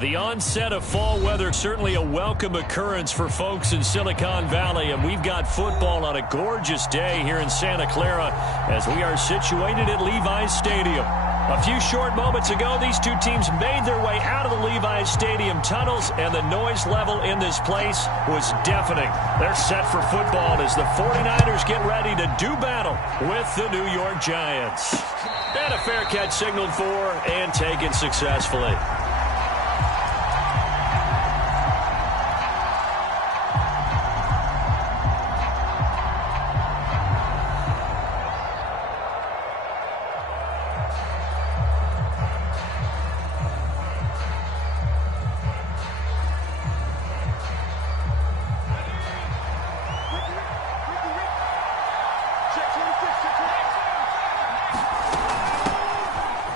The onset of fall weather, certainly a welcome occurrence for folks in Silicon Valley, and we've got football on a gorgeous day here in Santa Clara as we are situated at Levi's Stadium. A few short moments ago, these two teams made their way out of the Levi's Stadium tunnels, and the noise level in this place was deafening. They're set for football as the 49ers get ready to do battle with the New York Giants. And a fair catch signaled for and taken successfully.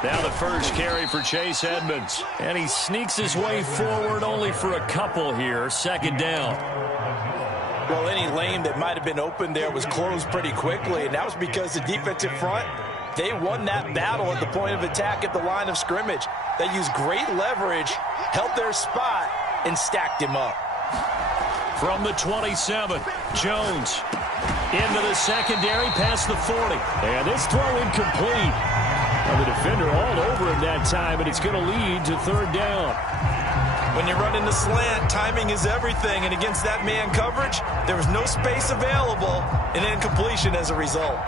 Now the first carry for Chase Edmonds. And he sneaks his way forward only for a couple here. Second down. Well, any lane that might have been open there was closed pretty quickly, and that was because the defensive front, they won that battle at the point of attack at the line of scrimmage. They used great leverage, held their spot, and stacked him up. From the 27, Jones into the secondary past the 40. And this throw incomplete. The defender all over him that time, and it's going to lead to third down. When you run in the slant, timing is everything, and against that man coverage, there was no space available, and incompletion as a result.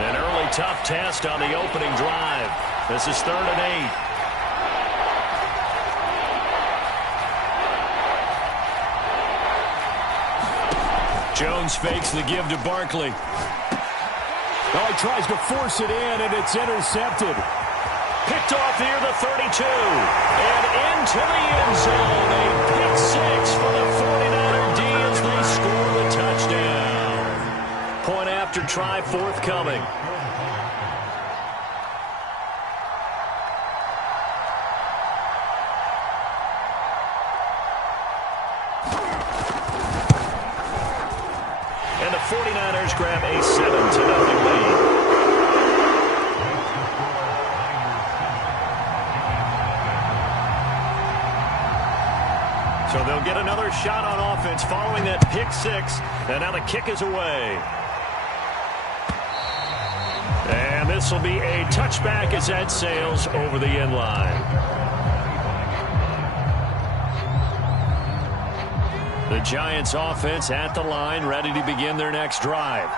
An early tough test on the opening drive. This is 3rd and 8. Jones fakes the give to Barkley. Oh, he tries to force it in, and it's intercepted. Picked off near the 32. And into the end zone. A pick six for the 49er D as they score the touchdown. Point after try forthcoming. And the 49ers grab a 7-0 lead. So they'll get another shot on offense following that pick six. And now the kick is away. And this will be a touchback as that sails over the end line. The Giants offense at the line, ready to begin their next drive.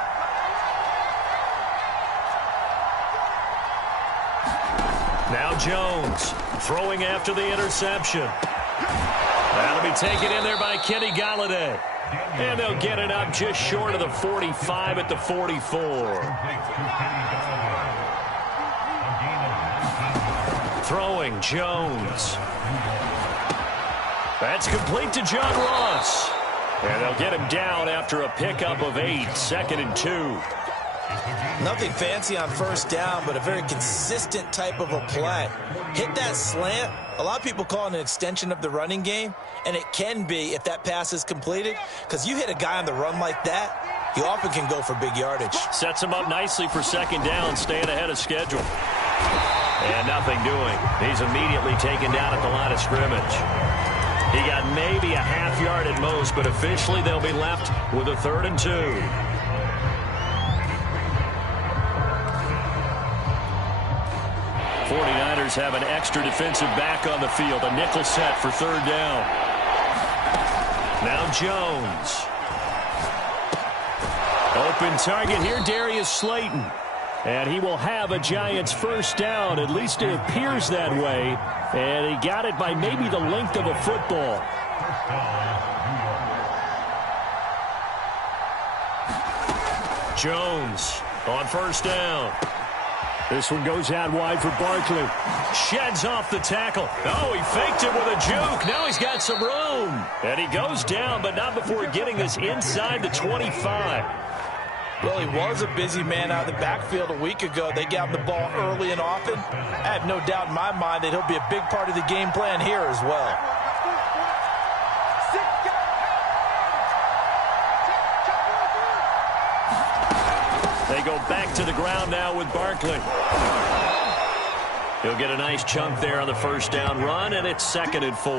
Now Jones throwing after the interception. That'll be taken in there by Kenny Galladay. And they'll get it up just short of the 45 at the 44. Throwing Jones. That's complete to John Ross. And they'll get him down after a pickup of 8, 2nd and 2. Nothing fancy on first down, but a very consistent type of a play. Hit that slant. A lot of people call it an extension of the running game, and it can be if that pass is completed, because you hit a guy on the run like that, he often can go for big yardage. Sets him up nicely for second down, staying ahead of schedule. And nothing doing. He's immediately taken down at the line of scrimmage. He got maybe a half yard at most, but officially they'll be left with a 3rd and 2. '49ers have an extra defensive back on the field. A nickel set for 3rd down. Now Jones. Open target here, Darius Slayton. And he will have a Giants first down. At least it appears that way. And he got it by maybe the length of a football. Jones on first down. This one goes out wide for Barkley. Sheds off the tackle. Oh, he faked it with a juke. Now he's got some room. And he goes down, but not before getting this inside the 25. Well, he was a busy man out of the backfield a week ago. They got him the ball early and often. I have no doubt in my mind that he'll be a big part of the game plan here as well. They go back to the ground now with Barkley. He'll get a nice chunk there on the first down run, and it's 2nd and 4.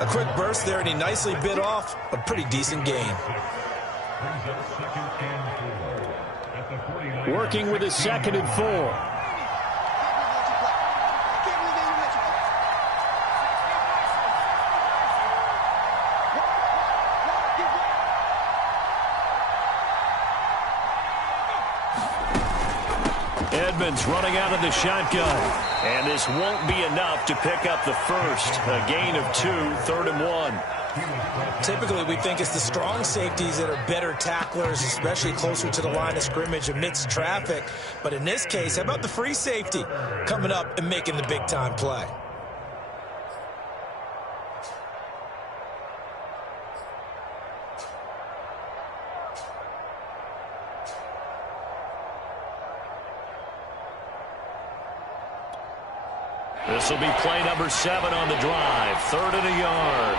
A quick burst there, and he nicely bit off a pretty decent gain. Working with his 2nd and 4. Edmonds running out of the shotgun. And this won't be enough to pick up the first. A gain of 2, 3rd and 1. Typically, we think it's the strong safeties that are better tacklers, especially closer to the line of scrimmage amidst traffic. But in this case, how about the free safety coming up and making the big-time play? This will be play number 7 on the drive. 3rd and a yard.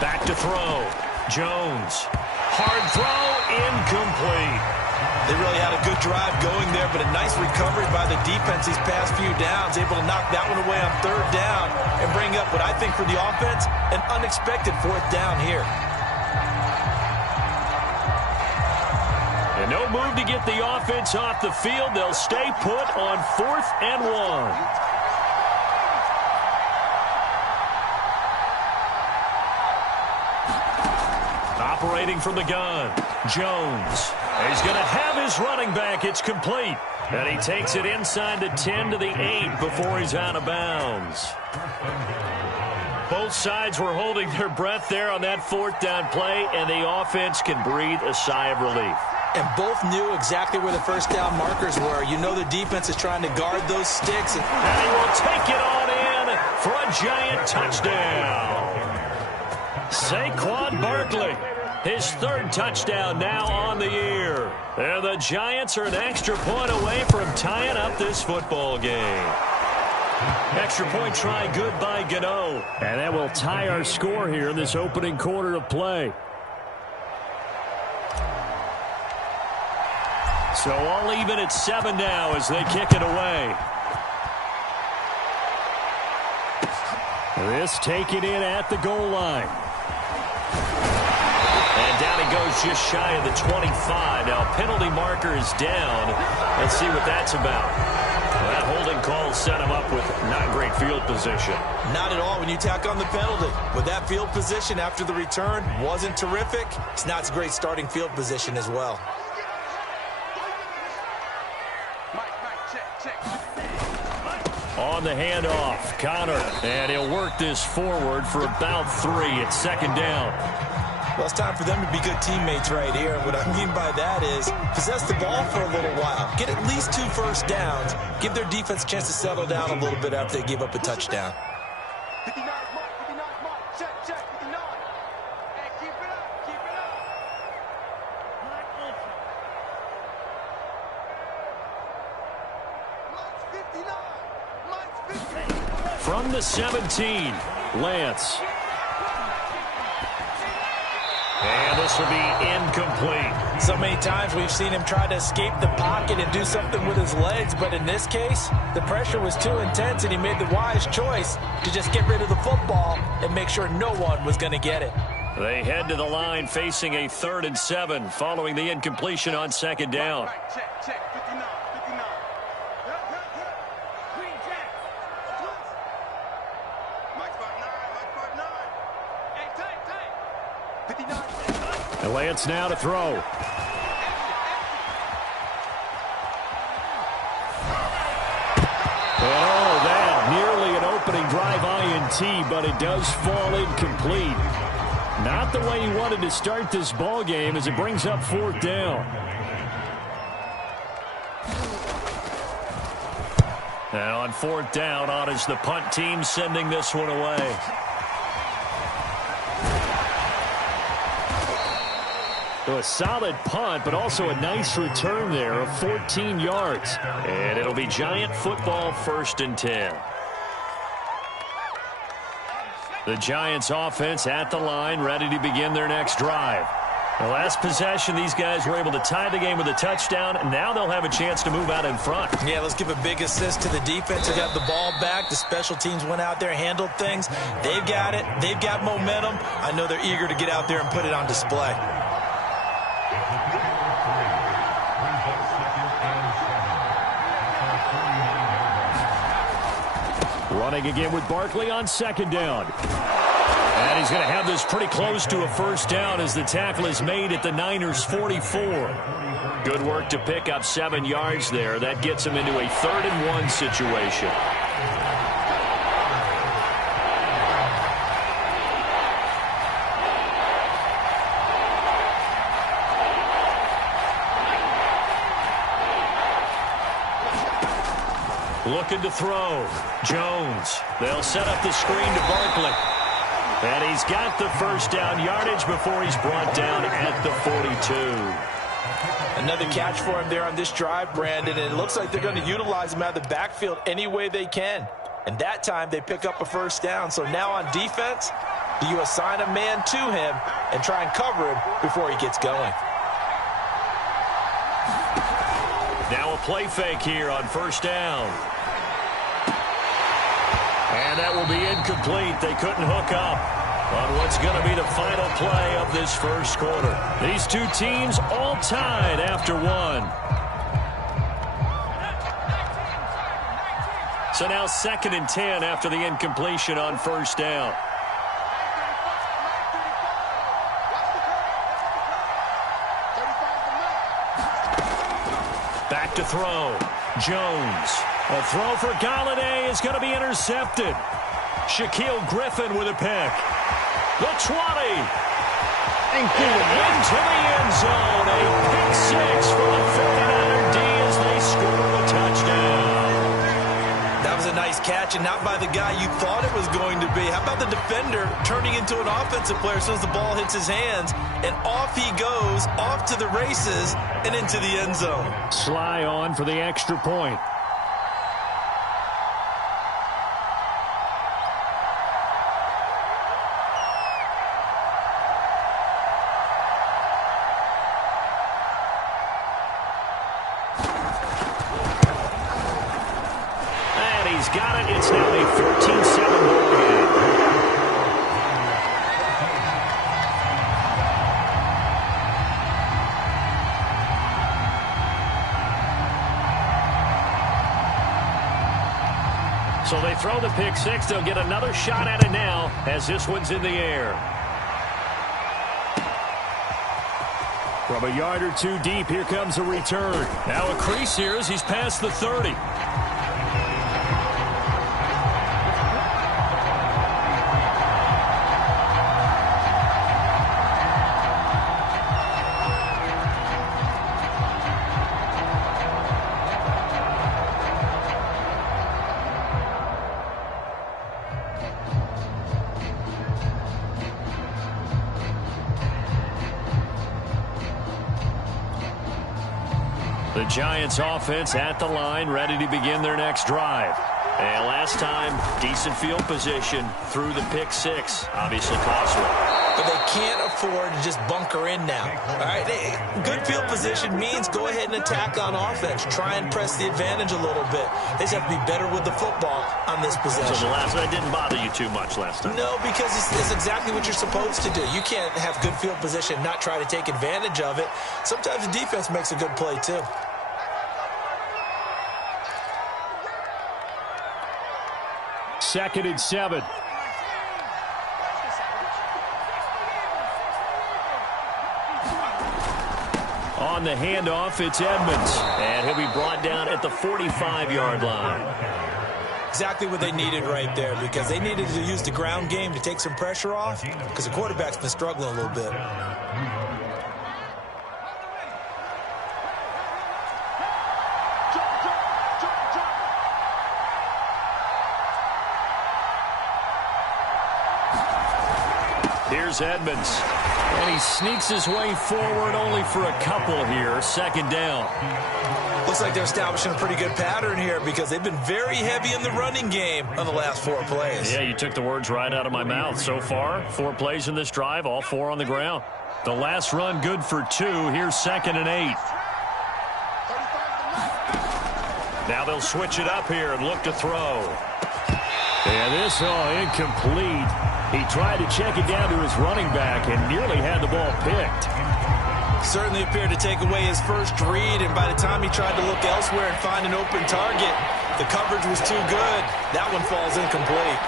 Back to throw. Jones. Hard throw. Incomplete. They really had a good drive going there, but a nice recovery by the defense these past few downs, able to knock that one away on 3rd down and bring up what I think for the offense, an unexpected 4th down here. And no move to get the offense off the field. They'll stay put on 4th and 1. Operating from the gun, Jones. He's going to have his running back. It's complete. And he takes it inside the 10 to the 8 before he's out of bounds. Both sides were holding their breath there on that 4th down play, and the offense can breathe a sigh of relief. And both knew exactly where the first down markers were. You know the defense is trying to guard those sticks. And he will take it on in for a Giant touchdown. Saquon Barkley, his 3rd touchdown now on the year. And the Giants are an extra point away from tying up this football game. Extra point try good by Gano. And that will tie our score here in this opening quarter of play. So all even at 7 now as they kick it away. This taken in at the goal line. And down he goes just shy of the 25. Now penalty marker is down. Let's see what that's about. Well, that holding call set him up with not great field position. Not at all when you tack on the penalty. With that field position after the return wasn't terrific. It's not a great starting field position as well. On the handoff, Connor, and he'll work this forward for about 3 at 2nd down. Well, it's time for them to be good teammates right here. What I mean by that is possess the ball for a little while. Get at least 2 first downs. Give their defense a chance to settle down a little bit after they give up a touchdown. From the 17, Lance. And this will be incomplete. So many times we've seen him try to escape the pocket and do something with his legs, but in this case, the pressure was too intense and he made the wise choice to just get rid of the football and make sure no one was going to get it. They head to the line facing a 3rd and 7 following the incompletion on 2nd down. The Lance now to throw. Oh, that nearly an opening drive INT, but it does fall incomplete. Not the way he wanted to start this ball game as it brings up 4th down. And on 4th down, on is the punt team sending this one away. So a solid punt, but also a nice return there of 14 yards. And it'll be Giant football 1st and 10. The Giants offense at the line, ready to begin their next drive. The last possession, these guys were able to tie the game with a touchdown, and now they'll have a chance to move out in front. Yeah, let's give a big assist to the defense. They got the ball back. The special teams went out there, handled things. They've got it. They've got momentum. I know they're eager to get out there and put it on display. Running again with Barkley on 2nd down. And he's going to have this pretty close to a 1st down as the tackle is made at the Niners' 44. Good work to pick up 7 yards there. That gets him into a 3rd and 1 situation. Looking to throw. Jones. They'll set up the screen to Barkley. And he's got the 1st down yardage before he's brought down at the 42. Another catch for him there on this drive, Brandon, and it looks like they're going to utilize him out of the backfield any way they can. And that time they pick up a 1st down. So now on defense, do you assign a man to him and try and cover him before he gets going? Now a play fake here on 1st down. And that will be incomplete. They couldn't hook up on what's going to be the final play of this 1st quarter. These two teams all tied after 1. So now 2nd and 10 after the incompletion on 1st down. Back to throw. Jones. A throw for Galladay is going to be intercepted. Shaquille Griffin with a pick. The 20. Into the end zone. A pick 6 for the 49er D as they score a touchdown. That was a nice catch, and not by the guy you thought it was going to be. How about the defender turning into an offensive player as soon as the ball hits his hands, and off he goes, off to the races, and into the end zone. Sly on for the extra point. Got it. It's now a 14-7 ball game. So they throw the pick 6. They'll get another shot at it now as this one's in the air. From a yard or 2 deep, here comes a return. Now a crease here as he's past the 30. The Giants offense at the line, ready to begin their next drive. And last time, decent field position through the pick 6. Obviously costly. But they can't afford to just bunker in now. All right, good field position means go ahead and attack on offense. Try and press the advantage a little bit. They just have to be better with the football on this possession. So the last one didn't bother you too much last time? No, because it's exactly what you're supposed to do. You can't have good field position and not try to take advantage of it. Sometimes the defense makes a good play, too. Second and 7. on the handoff. It's Edmonds. And he'll be brought down at the 45-yard line. Exactly what they needed right there, because they needed to use the ground game to take some pressure off, because the quarterback's been struggling a little bit. Here's Edmonds. And he sneaks his way forward only for a couple here. Second down. Looks like they're establishing a pretty good pattern here, because they've been very heavy in the running game on the last 4 plays. Yeah, you took the words right out of my mouth. So far, 4 plays in this drive, all 4 on the ground. The last run good for 2. Here's 2nd and 8. Now they'll switch it up here and look to throw. And this, incomplete. He tried to check it down to his running back and nearly had the ball picked. Certainly appeared to take away his first read, and by the time he tried to look elsewhere and find an open target, the coverage was too good. That one falls incomplete.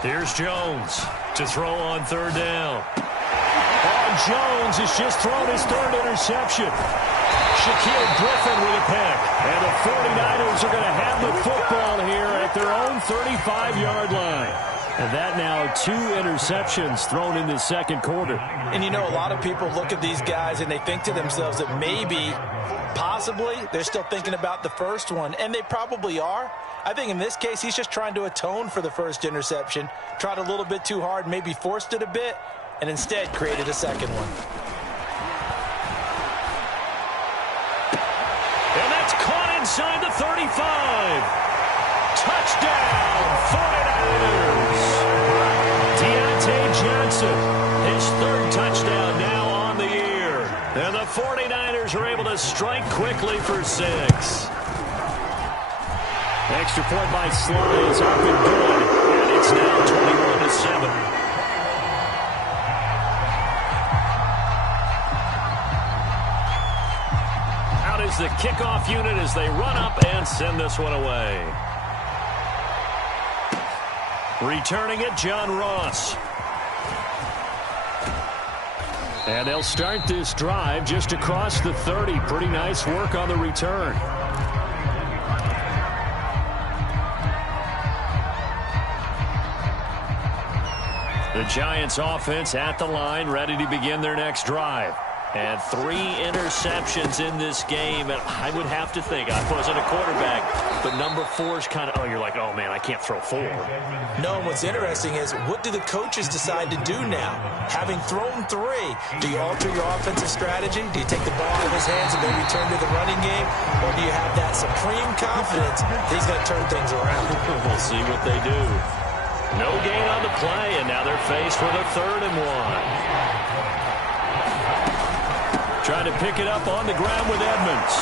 Here's Jones to throw on 3rd down. Jones has just thrown his 3rd interception. Shaquille Griffin with a pick. And the 49ers are going to have the football here at their own 35-yard line. And that now 2 interceptions thrown in the second quarter. And you know, a lot of people look at these guys and they think to themselves that maybe, possibly, they're still thinking about the first one. And they probably are. I think in this case, he's just trying to atone for the first interception. Tried a little bit too hard, maybe forced it a bit, and instead created a second one. And that's caught inside the 35. Touchdown, 49ers. Deontay Johnson, his 3rd touchdown now on the year. And the 49ers are able to strike quickly for 6. Extra point by Sly is up and good. And it's now 21-7. The kickoff unit as they run up and send this one away. Returning it, John Ross. And they'll start this drive just across the 30. Pretty nice work on the return. The Giants offense at the line, ready to begin their next drive. And 3 interceptions in this game. And I would have to think, I wasn't a quarterback, but number 4 is kind of, you're like, oh, man, I can't throw 4. No, and what's interesting is, what do the coaches decide to do now? Having thrown 3, do you alter your offensive strategy? Do you take the ball out of his hands and maybe turn to the running game? Or do you have that supreme confidence that he's going to turn things around? We'll see what they do. No gain on the play, and now they're faced with a 3rd and 1. Trying to pick it up on the ground with Edmonds.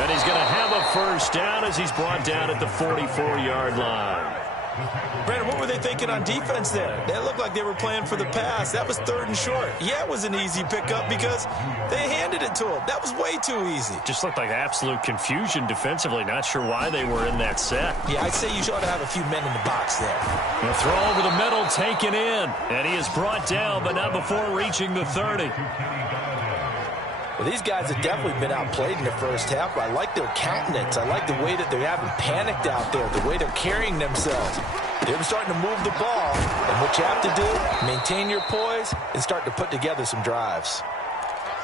And he's going to have a first down as he's brought down at the 44-yard line. Brandon, what were they thinking on defense there? They looked like they were playing for the pass. That was 3rd and short. Yeah, it was an easy pickup because they handed it to him. That was way too easy. Just looked like absolute confusion defensively. Not sure why they were in that set. Yeah, I'd say you ought to have a few men in the box there. The throw over the middle, taken in. And he is brought down, but not before reaching the 30. Well, these guys have definitely been outplayed in the first half. I like their countenance. I like the way that they haven't panicked out there, the way they're carrying themselves. They're starting to move the ball, and what you have to do, maintain your poise and start to put together some drives.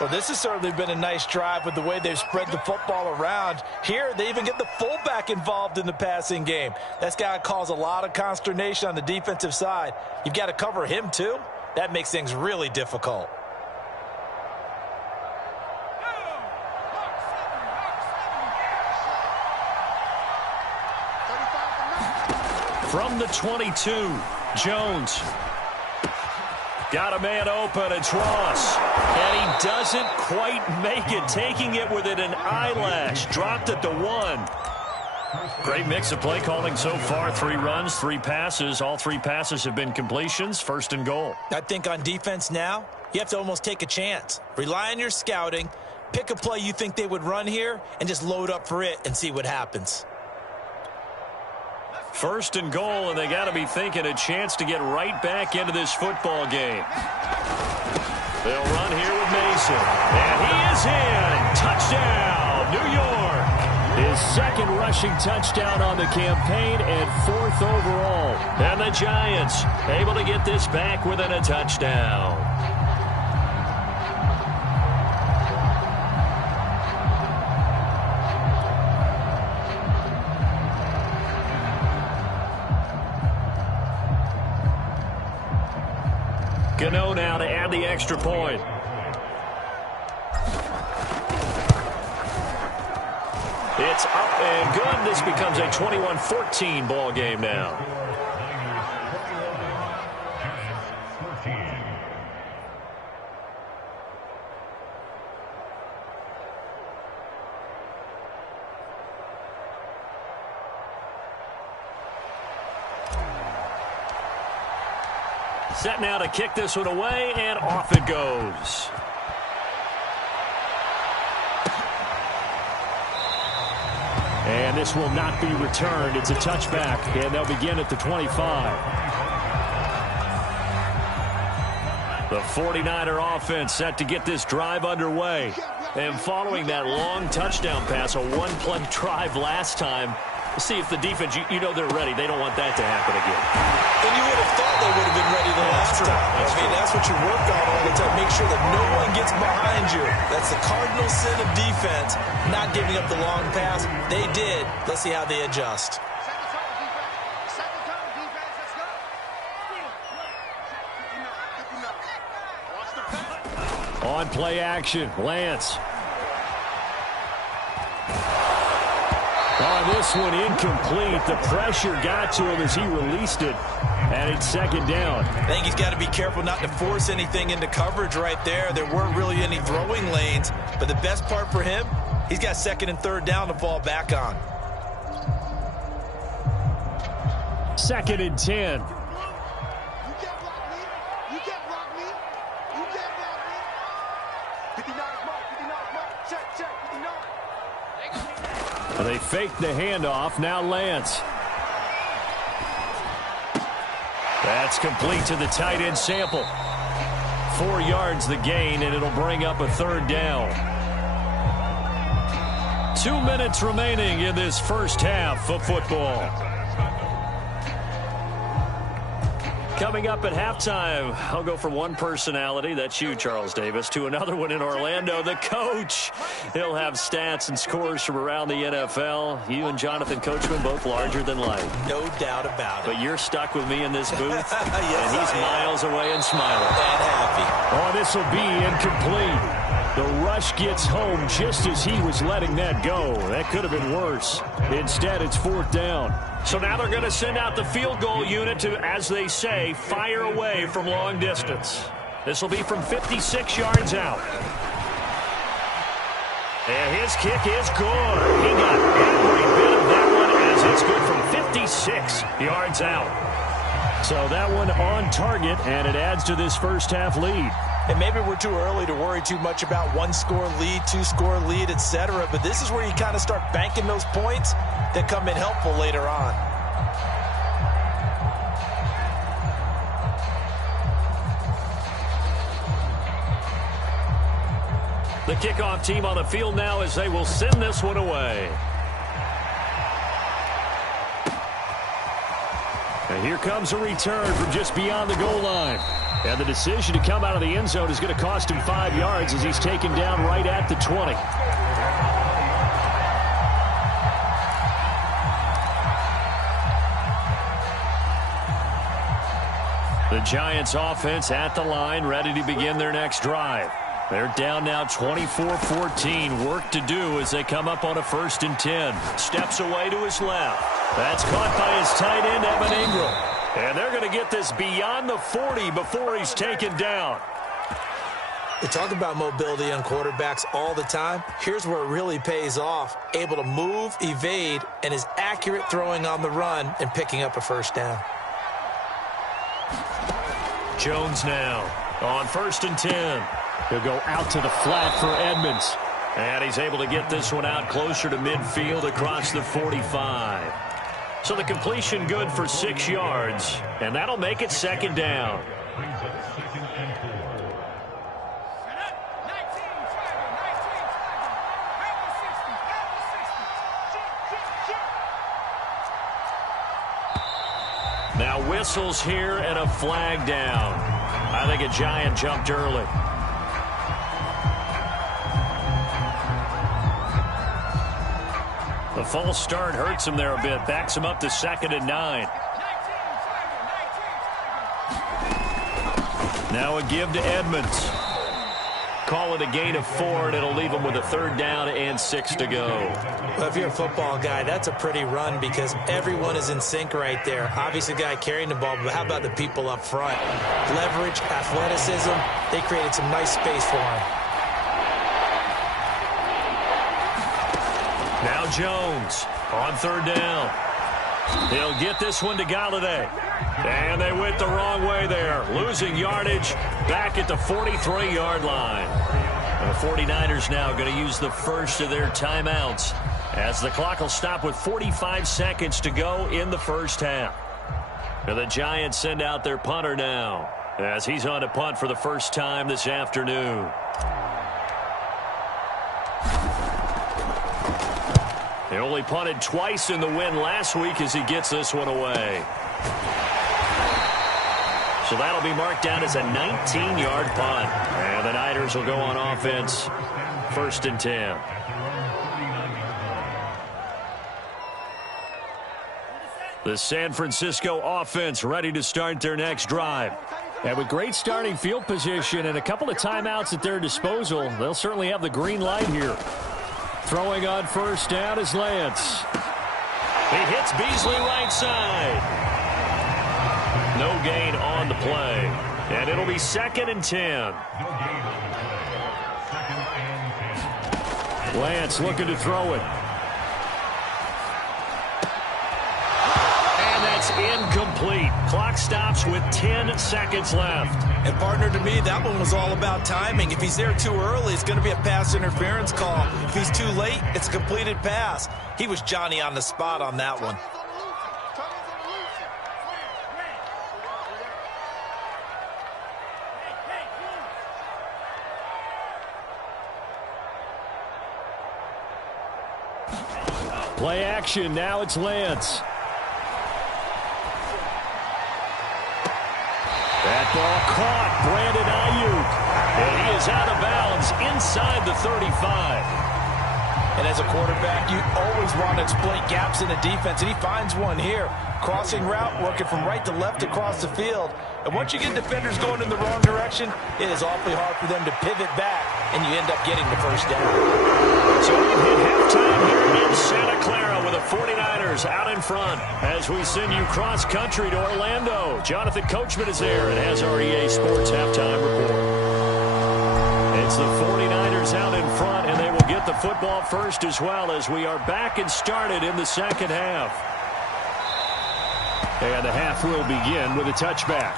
Well, this has certainly been a nice drive with the way they've spread the football around. Here, they even get the fullback involved in the passing game. That's got to cause a lot of consternation on the defensive side. You've got to cover him, too. That makes things really difficult. From the 22, Jones. Got a man open, it's Ross. And he doesn't quite make it, taking it within an eyelash. Dropped at the 1. Great mix of play calling so far. 3 runs, 3 passes. All 3 passes have been completions. 1st and goal. I think on defense now, you have to almost take a chance. Rely on your scouting. Pick a play you think they would run here and just load up for it and see what happens. First and goal, and they got to be thinking a chance to get right back into this football game. They'll run here with Mason. And he is in. Touchdown, New York. His second rushing touchdown on the campaign and 4th overall. And the Giants able to get this back within a touchdown. Gano now to add the extra point. It's up and good. This becomes a 21-14 ball game now. Set now to kick this one away, and off it goes. And this will not be returned. It's a touchback, and they'll begin at the 25. The 49er offense set to get this drive underway. And following that long touchdown pass, a one-play drive last time, see if the defense, you know they're ready. They don't want that to happen again. And you would have thought they would have been ready the last time. I mean, that's what you work on all the time. Make sure that no one gets behind you. That's the cardinal sin of defense, not giving up the long pass. They did. Let's see how they adjust. On play action, Lance. On this one, incomplete. The pressure got to him as he released it, and it's second down. I think he's got to be careful not to force anything into coverage right there. There weren't really any throwing lanes, but the best part for him, he's got 2nd and 3rd down to fall back on. 2nd and 10. They fake the handoff. Now Lance. That's complete to the tight end Sample. 4 yards the gain, and it'll bring up a 3rd down. 2 minutes remaining in this first half of football. Coming up at halftime, I'll go from one personality, that's you, Charles Davis, to another one in Orlando, the coach. He'll have stats and scores from around the NFL. You and Jonathan Coachman both larger than life. No doubt about it. But you're stuck with me in this booth, yes, and he's miles away and smiling. And happy. Oh, this will be incomplete. The rush gets home just as he was letting that go. That could have been worse. Instead, it's 4th down. So now they're going to send out the field goal unit to, as they say, fire away from long distance. This will be from 56 yards out. And his kick is good. He got every bit of that one as it's good from 56 yards out. So that one on target, and it adds to this first half lead. And maybe we're too early to worry too much about 1-score lead, 2-score lead, etc. But this is where you kind of start banking those points that come in helpful later on. The kickoff team on the field now as they will send this one away. And here comes a return from just beyond the goal line. And the decision to come out of the end zone is going to cost him 5 yards as he's taken down right at the 20. The Giants offense at the line, ready to begin their next drive. They're down now 24-14. Work to do as they come up on a 1st and 10. Steps away to his left. That's caught by his tight end, Evan Ingram. And they're going to get this beyond the 40 before he's taken down. We talk about mobility on quarterbacks all the time. Here's where it really pays off. Able to move, evade, and is accurate throwing on the run and picking up a 1st down. Jones now on 1st and 10. He'll go out to the flat for Edmonds. And he's able to get this one out closer to midfield across the 45. So the completion good for 6 yards, and that'll make it second down. Now whistles here and a flag down. I think a Giant jumped early. The false start hurts him there a bit. Backs him up to 2nd and 9. Now a give to Edmonds. Call it a gain of 4, and it'll leave him with a 3rd down and 6 to go. Well, if you're a football guy, that's a pretty run because everyone is in sync right there. Obviously, the guy carrying the ball, but how about the people up front? Leverage, athleticism, they created some nice space for him. Now Jones on 3rd down. He'll get this one to Galladay. And they went the wrong way there. Losing yardage back at the 43-yard line. The 49ers now going to use the first of their timeouts as the clock will stop with 45 seconds to go in the first half. And the Giants send out their punter now as he's on to punt for the first time this afternoon. He only punted twice in the win last week as he gets this one away. So that'll be marked down as a 19-yard punt. And the Niners will go on offense, 1st and 10. The San Francisco offense ready to start their next drive. And with great starting field position and a couple of timeouts at their disposal, they'll certainly have the green light here. Throwing on 1st down is Lance. He hits Beasley right side. No gain on the play. And it'll be 2nd and 10. Lance looking to throw it. And that's incomplete. Clock stops with 10 seconds left. And partner, to me, that one was all about timing. If he's there too early, it's going to be a pass interference call. If he's too late, it's a completed pass. He was Johnny on the spot on that one. Play action. Now it's Lance. That ball caught. Brandon Ayuk. And he is out of bounds inside the 35. And as a quarterback, you always want to exploit gaps in the defense, and he finds one here. Crossing route, working from right to left across the field. And once you get defenders going in the wrong direction, it is awfully hard for them to pivot back, and you end up getting the 1st down. So we've hit halftime here in Santa Clara with the 49ers out in front as we send you cross-country to Orlando. Jonathan Coachman is there and has our EA Sports halftime report. It's the 49ers out in front, and they will get the football first as well as we are back and started in the second half. And the half will begin with a touchback.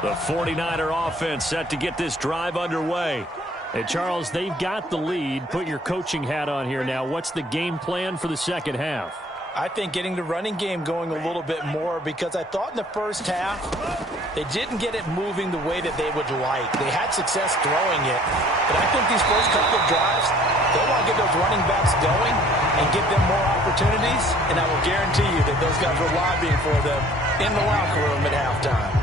The 49er offense set to get this drive underway. And, Charles, they've got the lead. Put your coaching hat on here now. What's the game plan for the second half? I think getting the running game going a little bit more because I thought in the first half they didn't get it moving the way that they would like. They had success throwing it. But I think these first couple of drives, they want to get those running backs going and give them more opportunities. And I will guarantee you that those guys were lobbying for them in the locker room at halftime.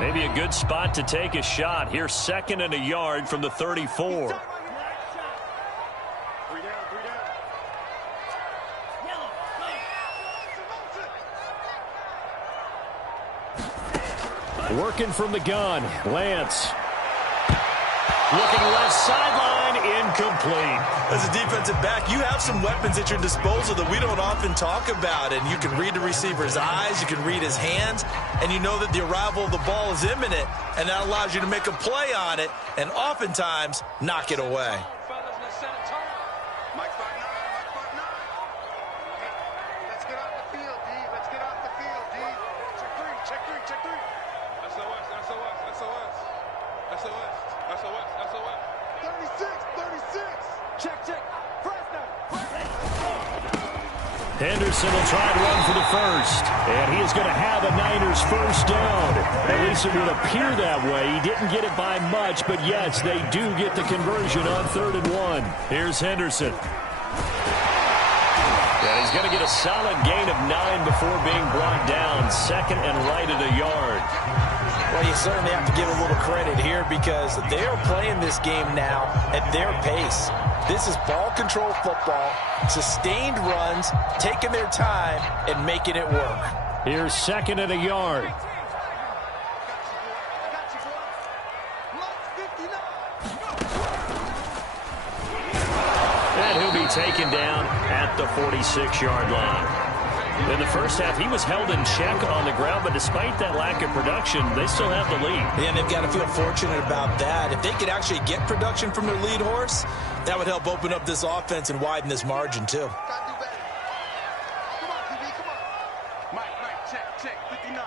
Maybe a good spot to take a shot. Here, 2nd and a yard from the 34. Working from the gun, Lance. Looking left sideline, incomplete. As a defensive back, you have some weapons at your disposal that we don't often talk about. And you can read the receiver's eyes, you can read his hands, and you know that the arrival of the ball is imminent. And that allows you to make a play on it and oftentimes knock it away. check 3. SOS, SOS, SOS. SOS, SOS, SOS. 36. Check. Fresno. Henderson will try and run for the first. And he is going to have a Niners first down. At least it would appear that way. He didn't get it by much, but yes, they do get the conversion on 3rd and 1. Here's Henderson. And he's going to get a solid gain of 9 before being brought down. 2nd and right at a yard. Well, you certainly have to give a little credit here because they are playing this game now at their pace. This is ball control football, sustained runs, taking their time, and making it work. Here's 2nd and a yard. And he'll be taken down at the 46-yard line. In the first half, he was held in check on the ground, but despite that lack of production, they still have the lead. Yeah, and they've got to feel fortunate about that. If they could actually get production from their lead horse, that would help open up this offense and widen this margin, too. Come on, QB, come on. Mike, check. 59.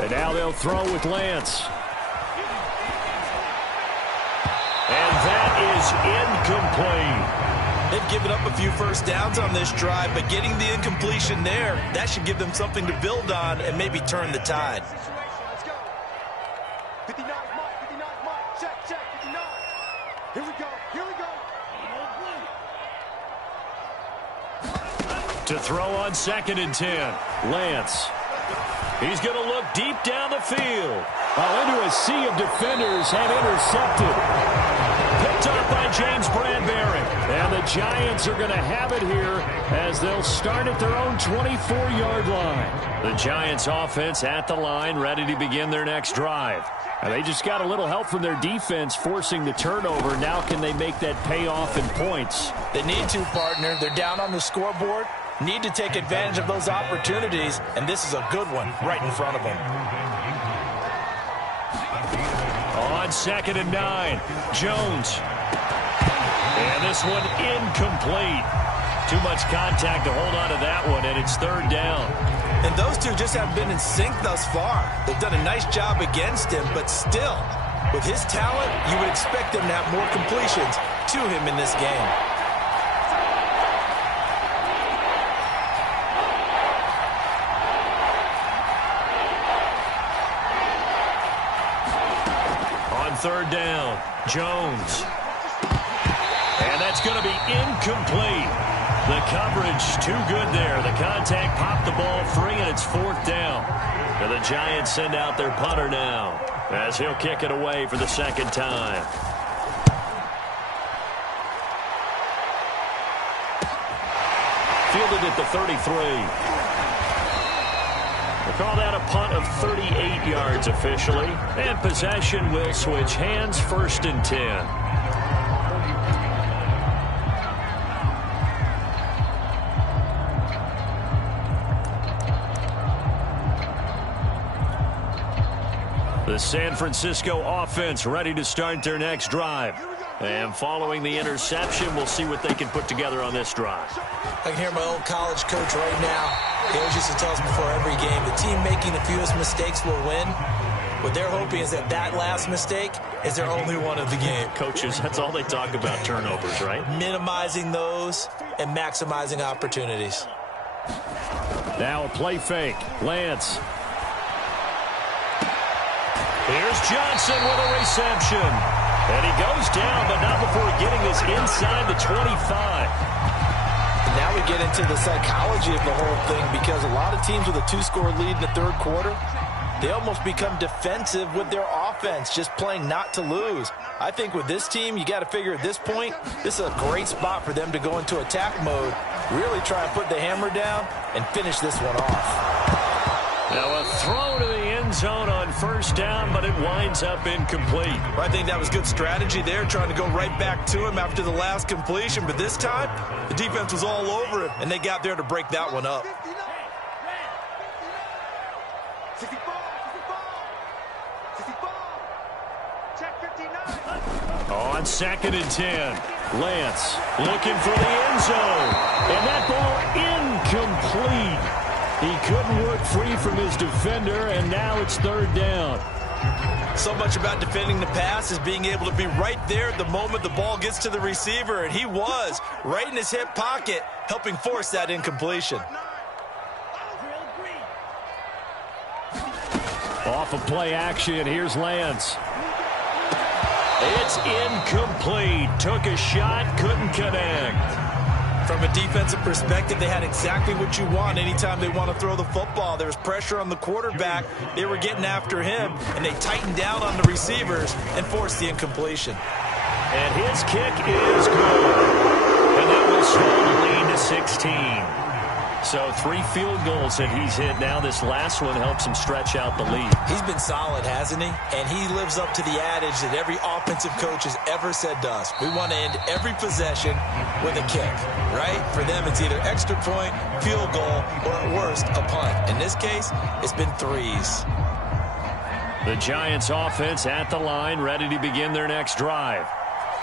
And now they'll throw with Lance. And that is incomplete. They've given up a few first downs on this drive, but getting the incompletion there, that should give them something to build on and maybe turn the tide. Let's go. 59, Mike. Check. 59. Here we go. To throw on 2nd and 10. Lance. He's going to look deep down the field. Into a sea of defenders and intercepted. Picked up by James Bradbury. And the Giants are going to have it here as they'll start at their own 24-yard line. The Giants offense at the line, ready to begin their next drive. And they just got a little help from their defense forcing the turnover. Now can they make that pay off in points? They need to, partner. They're down on the scoreboard. Need to take advantage of those opportunities, and this is a good one right in front of them. On 2nd and 9, Jones. And this one incomplete. Too much contact to hold on to that one, and it's 3rd down. And those two just haven't been in sync thus far. They've done a nice job against him, but still, with his talent, you would expect them to have more completions to him in this game. On 3rd down, Jones. And that's going to be incomplete. The coverage too good there. The contact popped the ball free, and it's 4th down. And the Giants send out their punter now as he'll kick it away for the 2nd time. Fielded at the 33. We'll call that a punt of 38 yards officially. And possession will switch hands, 1st and 10. The San Francisco offense ready to start their next drive. And following the interception, we'll see what they can put together on this drive. I can hear my old college coach right now. He always used to tell us before every game, the team making the fewest mistakes will win. What they're hoping is that that last mistake is their only one of the game. Coaches, that's all they talk about, turnovers, right? Minimizing those and maximizing opportunities. Now a play fake. Lance. Here's Johnson with a reception. And he goes down, but not before getting this inside the 25. Now we get into the psychology of the whole thing because a lot of teams with a 2-score lead in the 3rd quarter, they almost become defensive with their offense, just playing not to lose. I think with this team, you got to figure at this point, this is a great spot for them to go into attack mode, really try and put the hammer down and finish this one off. Now a throw to the end zone on 1st down, but it winds up incomplete. Well, I think that was good strategy there, trying to go right back to him after the last completion. But this time, the defense was all over him, and they got there to break that one up. On 2nd and 10, Lance looking for the end zone. And that ball incomplete. He couldn't work free from his defender, and now it's third down. So much about defending the pass is being able to be right there at the moment the ball gets to the receiver, and he was right in his hip pocket, helping force that incompletion. Off of play action, here's Lance. It's incomplete. Took a shot, couldn't connect. From a defensive perspective, they had exactly what you want anytime they want to throw the football. There was pressure on the quarterback. They were getting after him, and they tightened down on the receivers and forced the incompletion. And his kick is good. And that will slow the lead to 16. So 3 field goals that he's hit now. This last one helps him stretch out the lead. He's been solid, hasn't he? And he lives up to the adage that every offensive coach has ever said to us. We want to end every possession with a kick, right? For them, it's either extra point, field goal, or at worst, a punt. In this case, it's been 3s. The Giants offense at the line, ready to begin their next drive.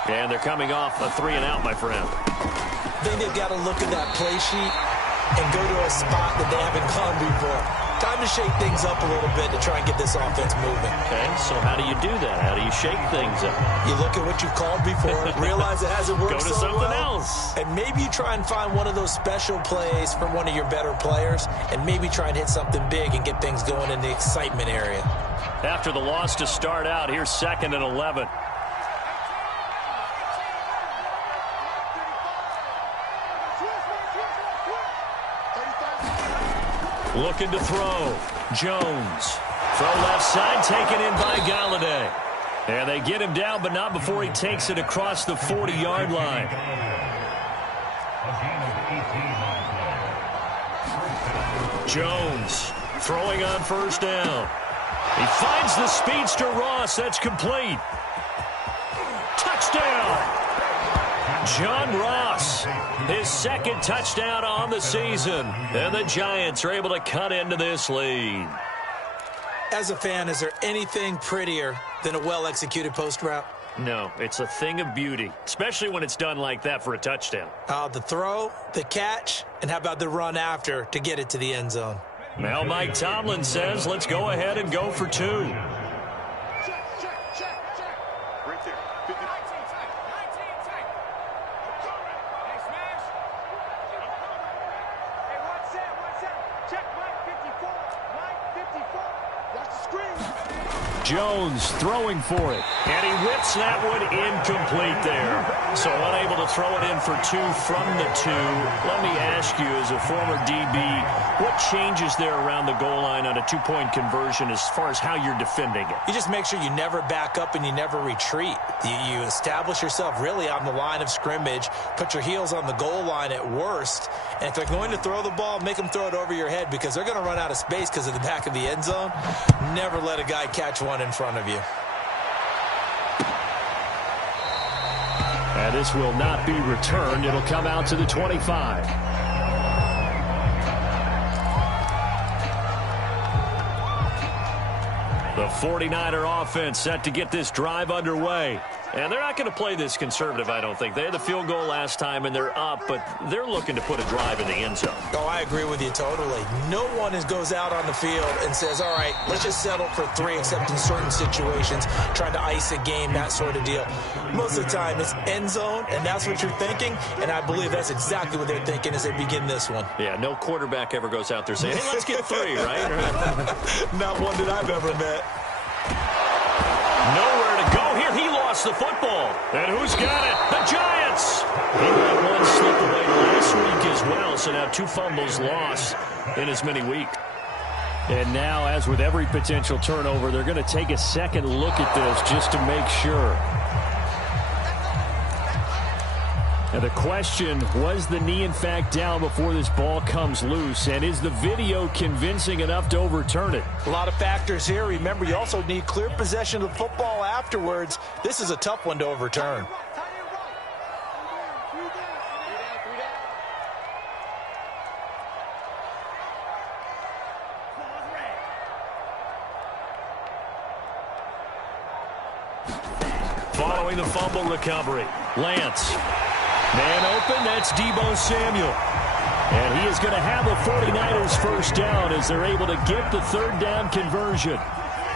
And they're coming off a 3-and-out, my friend. I think they've got to look at that play sheet and go to a spot that they haven't gone before. Time to shake things up a little bit to try and get this offense moving. Okay, so how do you do that? How do you shake things up? You look at what you've called before, realize it hasn't worked so so something well, else. and maybe you try and find one of those special plays from one of your better players, and maybe try and hit something big and get things going in the excitement area. After the loss to start out, here's 2nd and 11. Looking to throw. Jones. Throw left side, taken in by Galladay. And they get him down, but not before he takes it across the 40-yard line. Jones throwing on first down. He finds the speedster Ross. That's complete. Touchdown! John Ross, his 2nd touchdown on the season. And the Giants are able to cut into this lead. As a fan, is there anything prettier than a well-executed post route? No, it's a thing of beauty, especially when it's done like that for a touchdown. The throw, the catch, and how about the run after to get it to the end zone? Now Mike Tomlin says, let's go ahead and go for 2. Right there. 50. Jones throwing for it. And he whips that one incomplete there. So unable to throw it in for 2 from the 2. Let me ask you, as a former DB, what changes there around the goal line on a 2-point conversion as far as how you're defending it? You just make sure you never back up and you never retreat. You establish yourself really on the line of scrimmage, put your heels on the goal line at worst, and if they're going to throw the ball, make them throw it over your head because they're going to run out of space because of the back of the end zone. Never let a guy catch one in front of you. And this will not be returned. It'll come out to the 25. The 49er offense set to get this drive underway. And they're not going to play this conservative, I don't think. They had the field goal last time, and they're up, but they're looking to put a drive in the end zone. Oh, I agree with you totally. No one goes out on the field and says, all right, let's just settle for 3, except in certain situations, trying to ice a game, that sort of deal. Most of the time, it's end zone, and that's what you're thinking, and I believe that's exactly what they're thinking as they begin this one. Yeah, no quarterback ever goes out there saying, hey, let's get 3, right? Not one that I've ever met. Nowhere to go here. He lost the football. And who's got it? The Giants. He let one slip away last week as well, so now 2 fumbles lost in as many weeks. And now, as with every potential turnover, they're going to take a second look at this just to make sure. And the question, was the knee in fact down before this ball comes loose? And is the video convincing enough to overturn it? A lot of factors here. Remember, you also need clear possession of the football afterwards. This is a tough one to overturn. Following the fumble recovery, Lance. Man open, that's Deebo Samuel. And he is going to have the 49ers first down as they're able to get the third down conversion.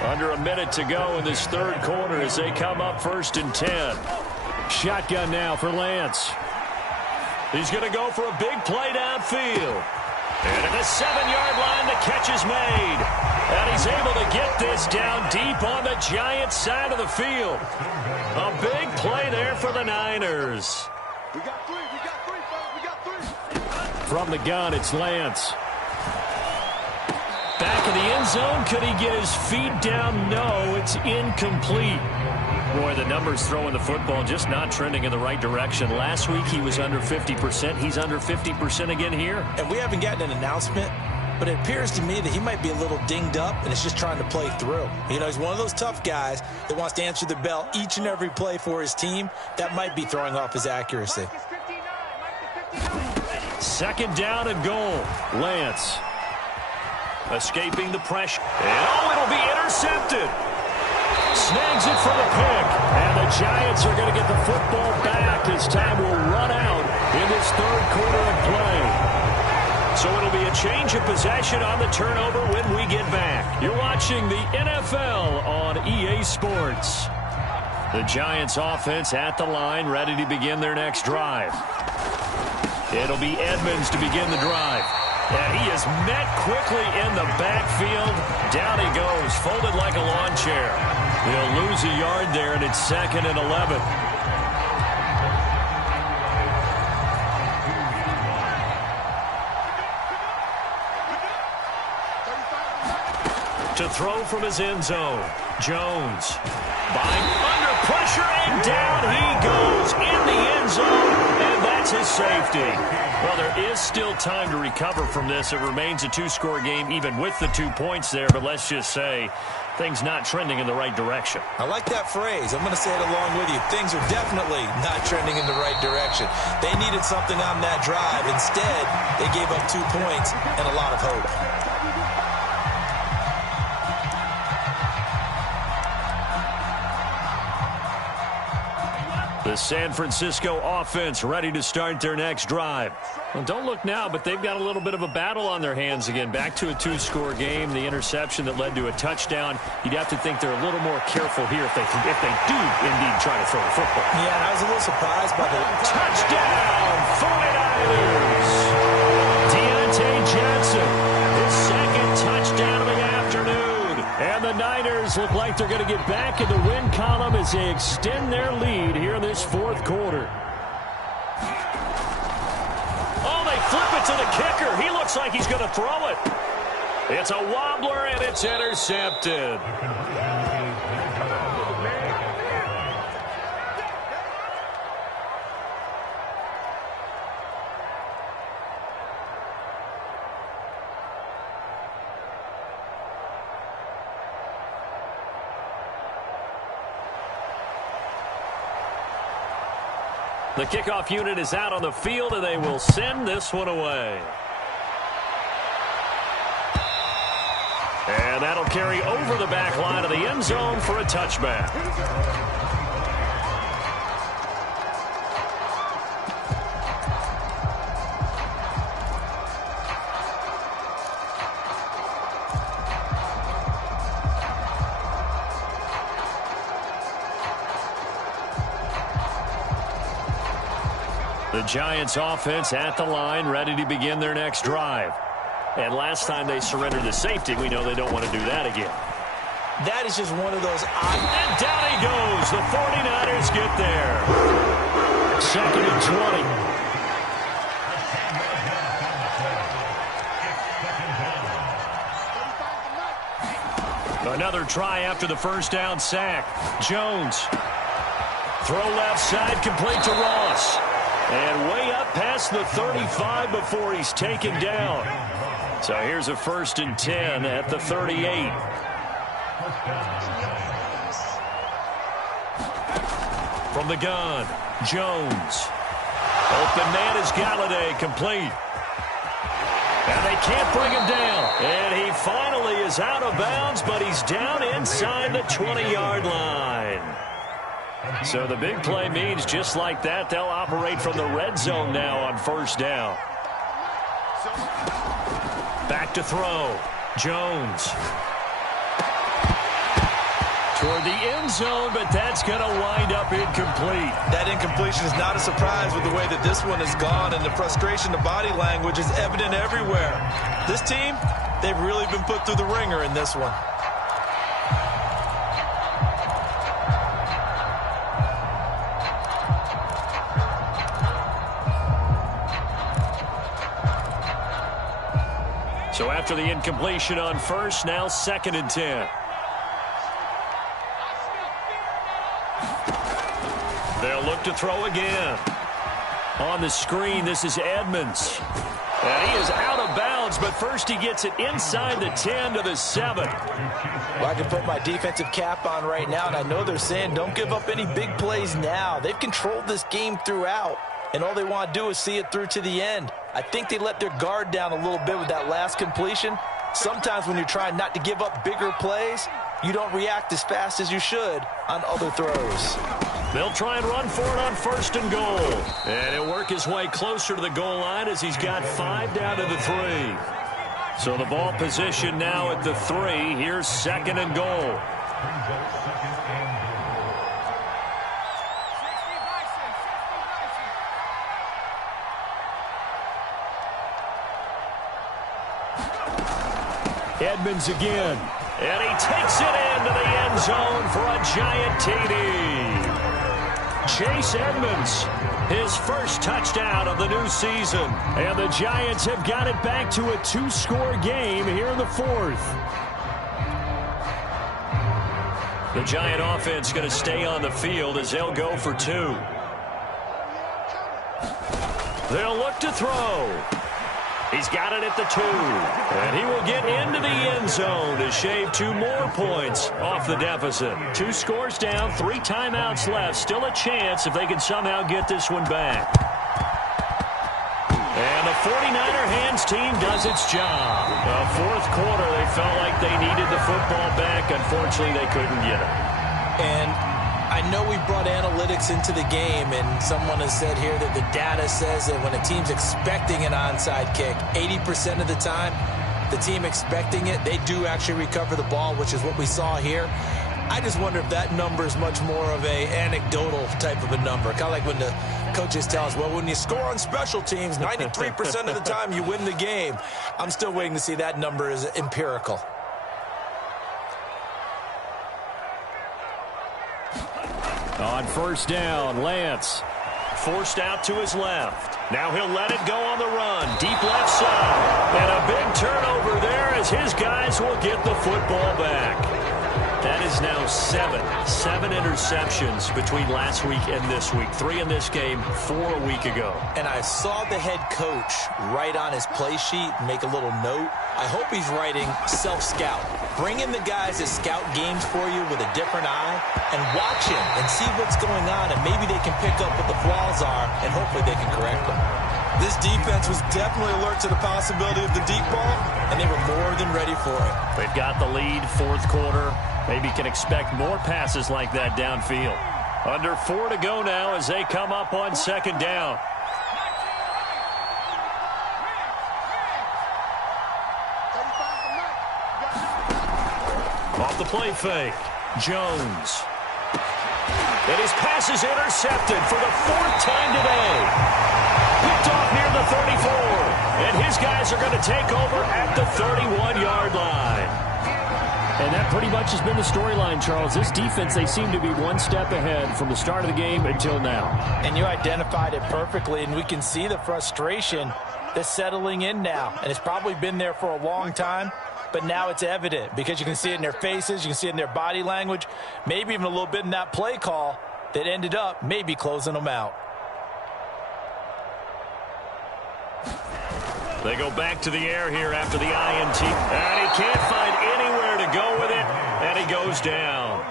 Under a minute to go in this third quarter as they come up 1st and 10. Shotgun now for Lance. He's going to go for a big play downfield. And at the 7-yard line, the catch is made. And he's able to get this down deep on the Giants side of the field. A big play there for the Niners. We got three, fellas, we got three. From the gun, it's Lance. Back in the end zone, could he get his feet down? No, it's incomplete. Boy, the numbers throwing the football just not trending in the right direction. Last week he was under 50%. He's under 50% again here. And we haven't gotten an announcement, but it appears to me that he might be a little dinged up and is just trying to play through. You know, he's one of those tough guys that wants to answer the bell each and every play for his team. That might be throwing off his accuracy. 2nd down and goal. Lance. Escaping the pressure. And it'll be intercepted. Snags it for the pick. And the Giants are going to get the football back as time will run out in this third quarter of play. So it'll be a change of possession on the turnover when we get back. You're watching the NFL on EA Sports. The Giants offense at the line, ready to begin their next drive. It'll be Edmonds to begin the drive. And he is met quickly in the backfield. Down he goes, folded like a lawn chair. He'll lose a yard there, and it's 2nd and 11. To throw from his end zone, Jones. Under pressure, and down he goes in the end zone, and that's his safety. Well, there is still time to recover from this. It remains a 2-score game, even with the 2 points there, but let's just say things not trending in the right direction. I like that phrase. I'm going to say it along with you. Things are definitely not trending in the right direction. They needed something on that drive. Instead, they gave up 2 points and a lot of hope. The San Francisco offense ready to start their next drive. Well, don't look now, but they've got a little bit of a battle on their hands again. Back to a 2-score game. The interception that led to a touchdown. You'd have to think they're a little more careful here if they do indeed try to throw the football. Yeah, and I was a little surprised by the touchdown 49ers. Deontay Johnson, his 2nd touchdown of the afternoon. And the Niners look like they're going to get back in the win column as they extend their lead here in this 4th quarter. Oh, they flip it to the kicker. He looks like he's going to throw it. It's a wobbler, and it's intercepted. The kickoff unit is out on the field, and they will send this one away. And that'll carry over the back line of the end zone for a touchback. The Giants offense at the line, ready to begin their next drive. And last time they surrendered the safety, we know they don't want to do that again. That is just one of those odd... And down he goes. The 49ers get there. 2nd and 20. Another try after the first down sack. Jones. Throw left side, complete to Ross. And way up past the 35 before he's taken down. So here's a 1st and 10 at the 38. From the gun, Jones. Open man is Galladay, complete. And they can't bring him down. And he finally is out of bounds, but he's down inside the 20-yard line. So the big play means just like that, they'll operate from the red zone now on 1st down. Back to throw. Jones. Toward the end zone, but that's going to wind up incomplete. That incompletion is not a surprise with the way that this one has gone, and the frustration, the body language is evident everywhere. This team, they've really been put through the ringer in this one. So after the incompletion on first, now 2nd and 10. They'll look to throw again. On the screen, this is Edmonds. And he is out of bounds, but first he gets it inside the 10 to the 7. Well, I can put my defensive cap on right now, and I know they're saying don't give up any big plays now. They've controlled this game throughout, and all they want to do is see it through to the end. I think they let their guard down a little bit with that last completion. Sometimes when you're trying not to give up bigger plays, you don't react as fast as you should on other throws. They'll try and run for it on 1st and goal. And he'll work his way closer to the goal line as he's got 5 down to the 3. So the ball position now at the 3. Here's 2nd and goal. Edmonds again. And he takes it into the end zone for a giant TD. Chase Edmonds, his first touchdown of the new season. And the Giants have got it back to a 2-score game here in the 4th. The Giant offense going to stay on the field as they'll go for 2. They'll look to throw. He's got it at the 2. And he will get into the end zone to shave 2 more points off the deficit. 2 scores down, 3 timeouts left. Still a chance if they can somehow get this one back. And the 49er hands team does its job. The 4th quarter, they felt like they needed the football back. Unfortunately, they couldn't get it. And I know we brought analytics into the game, and someone has said here that the data says that when a team's expecting an onside kick, 80% of the time, the team expecting it, they do actually recover the ball, which is what we saw here. I just wonder if that number is much more of a anecdotal type of a number. Kind of like when the coaches tell us, well, when you score on special teams, 93% of the time you win the game. I'm still waiting to see that number is empirical. On 1st down, Lance forced out to his left. Now he'll let it go on the run. Deep left side. And a big turnover there as his guys will get the football back. That is now 7 interceptions between last week and this week. 3 in this game, 4 a week ago. And I saw the head coach write on his play sheet, make a little note. I hope he's writing self-scout. Bring in the guys that scout games for you with a different eye and watch him and see what's going on, and maybe they can pick up what the flaws are, and hopefully they can correct them. This defense was definitely alert to the possibility of the deep ball, and they were more than ready for it. They've got the lead, 4th quarter. Maybe can expect more passes like that downfield. Under 4 to go now as they come up on 2nd down. Off the play fake, Jones. And his pass is intercepted for the 4th time today. Picked off near the 34. And his guys are going to take over at the 31-yard line. And that pretty much has been the storyline, Charles. This defense, they seem to be one step ahead from the start of the game until now. And you identified it perfectly, and we can see the frustration that's settling in now. And it's probably been there for a long time, but now it's evident because you can see it in their faces, you can see it in their body language, maybe even a little bit in that play call that ended up maybe closing them out. They go back to the air here after the INT. And he can't find anywhere to go with it, and he goes down.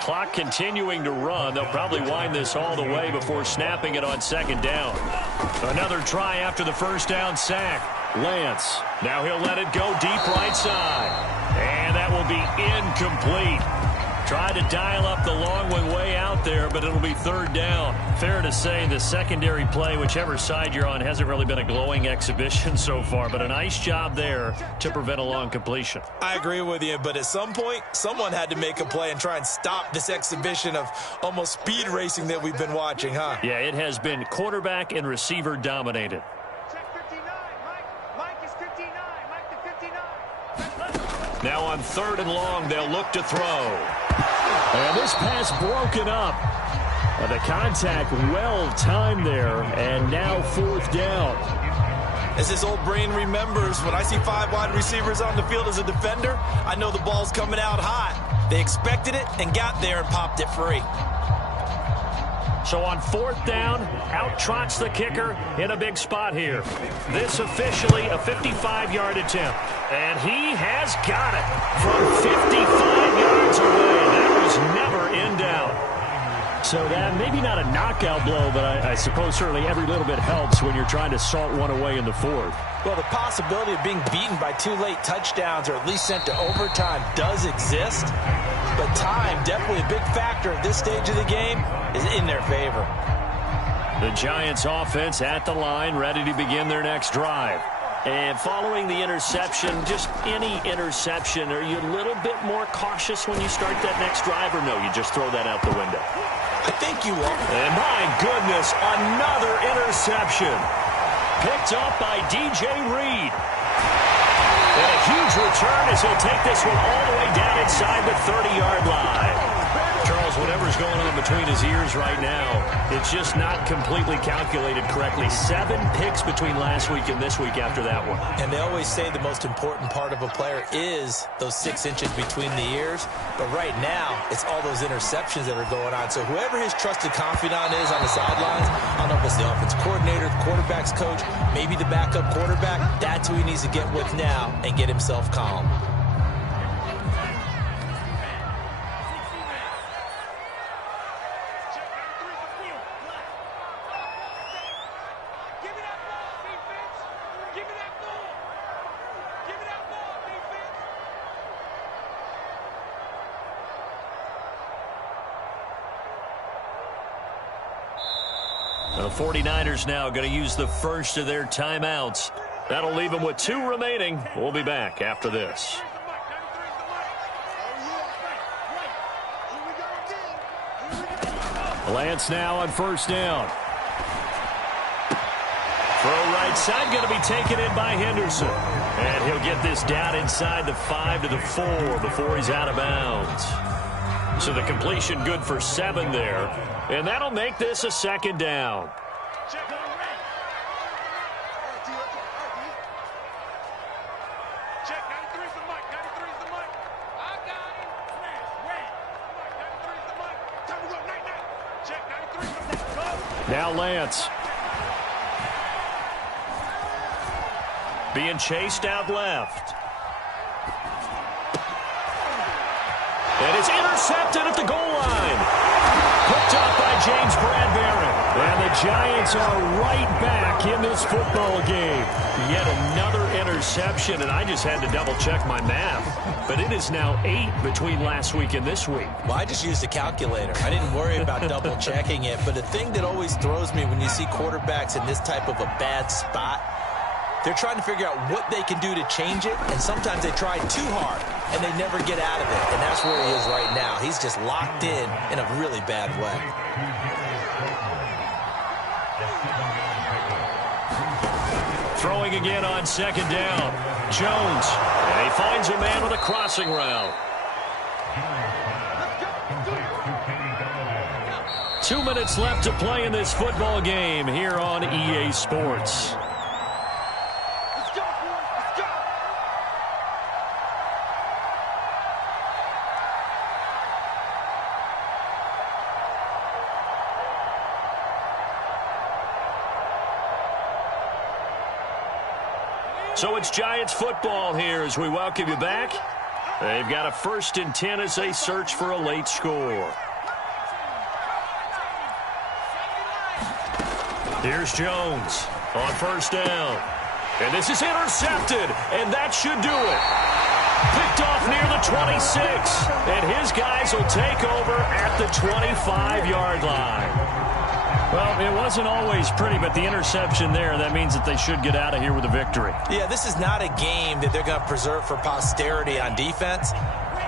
Clock continuing to run. They'll probably wind this all the way before snapping it on 2nd down. Another try after the 1st down sack. Lance. Now he'll let it go deep right side. And that will be incomplete. Tried to dial up the long one way out there, but it'll be third down. Fair to say the secondary play, whichever side you're on, hasn't really been a glowing exhibition so far, but a nice job there to prevent a long completion. I agree with you, but at some point, someone had to make a play and try and stop this exhibition of almost speed racing that we've been watching, huh? Yeah, it has been quarterback and receiver dominated. Now on 3rd and long, they'll look to throw. And this pass broken up. The contact well timed there, and now 4th down. As his old brain remembers, when I see 5 wide receivers on the field as a defender, I know the ball's coming out hot. They expected it and got there and popped it free. So on 4th down, out trots the kicker in a big spot here. This officially a 55-yard attempt. And he has got it from 55 yards away. That was never in doubt. So that maybe not a knockout blow, but I suppose certainly every little bit helps when you're trying to salt one away in the 4th. Well, the possibility of being beaten by 2 late touchdowns or at least sent to overtime does exist. But time, definitely a big factor at this stage of the game, is in their favor. The Giants offense at the line, ready to begin their next drive. And following the interception, just any interception, are you a little bit more cautious when you start that next drive, or no, you just throw that out the window? I think you are. And my goodness, another interception. Picked up by DJ Reed. And a huge return as he'll take this one all the way down inside the 30-yard line. Charles, whatever's going on between his ears right now, it's just not completely calculated correctly. 7 picks between last week and this week after that one. And they always say the most important part of a player is those 6 inches between the ears. But right now, it's all those interceptions that are going on. So whoever his trusted confidant is on the sidelines, I don't know if it's the offense coordinator, the quarterback's coach, maybe the backup quarterback, that's who he needs to get with now and get himself calm. The 49ers now going to use the first of their timeouts. That'll leave them with 2 remaining. We'll be back after this. Lance now on 1st down. Throw right side going to be taken in by Henderson. And he'll get this down inside the 5 to the 4 before he's out of bounds. So the completion good for 7 there. And that'll make this a 2nd down. Now Lance. Being chased out left. And it's intercepted at the goal line. Picked up by James Bradbury. And the Giants are right back in this football game. Yet another interception, and I just had to double-check my math. But it is now 8 between last week and this week. Well, I just used a calculator. I didn't worry about double-checking it. But the thing that always throws me when you see quarterbacks in this type of a bad spot, they're trying to figure out what they can do to change it, and sometimes they try too hard, and they never get out of it. And that's where he is right now. He's just locked in a really bad way. Throwing again on 2nd down. Jones. And he finds a man with a crossing route. 2 minutes left to play in this football game here on EA Sports. So it's Giants football here as we welcome you back. They've got a 1st and 10 as they search for a late score. Here's Jones on 1st down. And this is intercepted, and that should do it. Picked off near the 26. And his guys will take over at the 25-yard line. Well, it wasn't always pretty, but the interception there, that means that they should get out of here with a victory. Yeah, this is not a game that they're going to preserve for posterity on defense,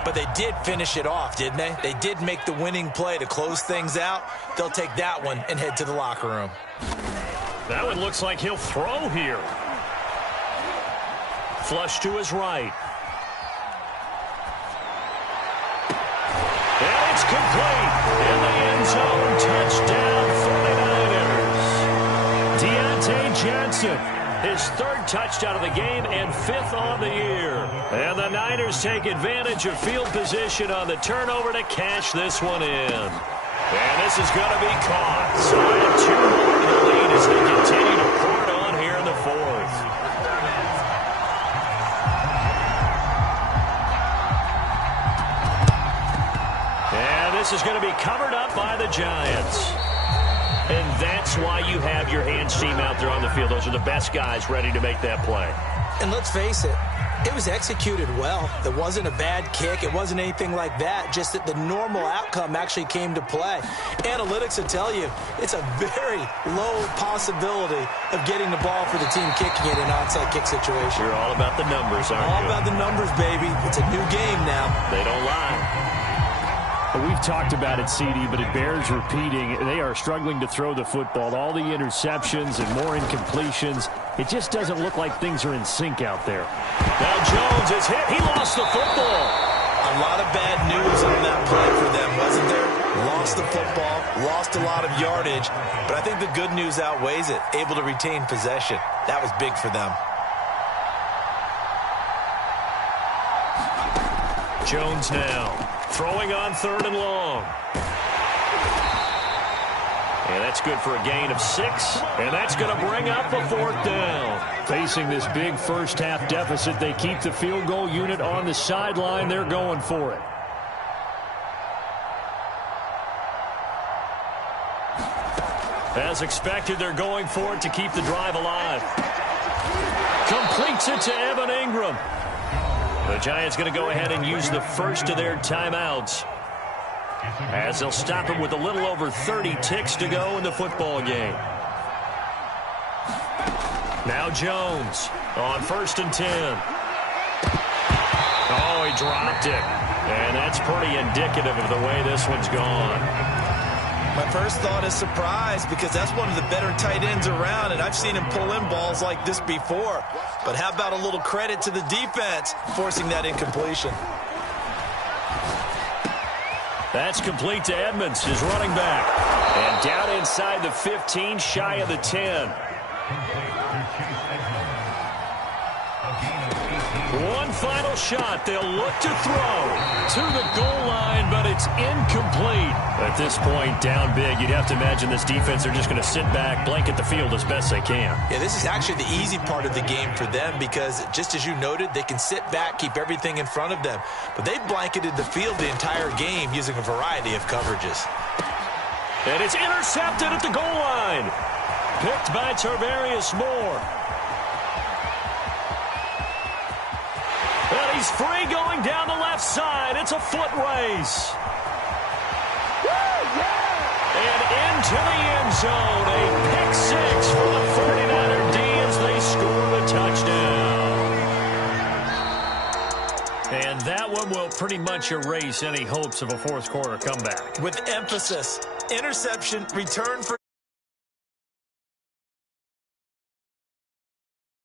but they did finish it off, didn't they? They did make the winning play to close things out. They'll take that one and head to the locker room. That one looks like he'll throw here. Flush to his right. And it's complete. In the end zone, touchdown 49ers. Deontay Johnson, his third touchdown of the game and fifth on the year. And the Niners take advantage of field position on the turnover to cash this one in. And this is going to be caught. So add 2 more to the lead as they continue to pour it on here in the fourth. And this is going to be covered up by the Giants. And that's why you have your hands team out there on the field. Those are the best guys ready to make that play. And let's face it, it was executed well. It wasn't a bad kick. It wasn't anything like that. Just that the normal outcome actually came to play. Analytics will tell you it's a very low possibility of getting the ball for the team kicking it in an onside kick situation. You're all about the numbers, aren't you? All about the numbers, baby. It's a new game now. They don't lie. We've talked about it, CD, but it bears repeating. They are struggling to throw the football. All the interceptions and more incompletions. It just doesn't look like things are in sync out there. Now Jones is hit. He lost the football. A lot of bad news on that play for them, wasn't there? Lost the football, lost a lot of yardage, but I think the good news outweighs it. Able to retain possession. That was big for them. Jones now throwing on 3rd and long. And that's good for a gain of 6. And that's going to bring up a 4th down. Facing this big first-half deficit, they keep the field goal unit on the sideline. They're going for it. As expected, they're going for it to keep the drive alive. Completes it to Evan Ingram. The Giants going to go ahead and use the first of their timeouts, as they'll stop him with a little over 30 ticks to go in the football game. Now Jones on 1st and 10. Oh, he dropped it. And that's pretty indicative of the way this one's gone. My first thought is surprise, because that's one of the better tight ends around, and I've seen him pull in balls like this before. But how about a little credit to the defense forcing that incompletion? That's complete to Edmonds, his running back. And down inside the 15, shy of the 10. One final shot. They'll look to throw to the goal line, but it's incomplete. At this point, down big, you'd have to imagine this defense are just going to sit back, blanket the field as best they can. Yeah, this is actually the easy part of the game for them, because just as you noted, they can sit back, keep everything in front of them. But they've blanketed the field the entire game using a variety of coverages. And it's intercepted at the goal line. Picked by Tarvarius Moore. And he's free going down the left side. It's a foot race. And into the end zone. A pick 6 for the 49er D as they score the touchdown. And that one will pretty much erase any hopes of a fourth quarter comeback. With emphasis, interception, return for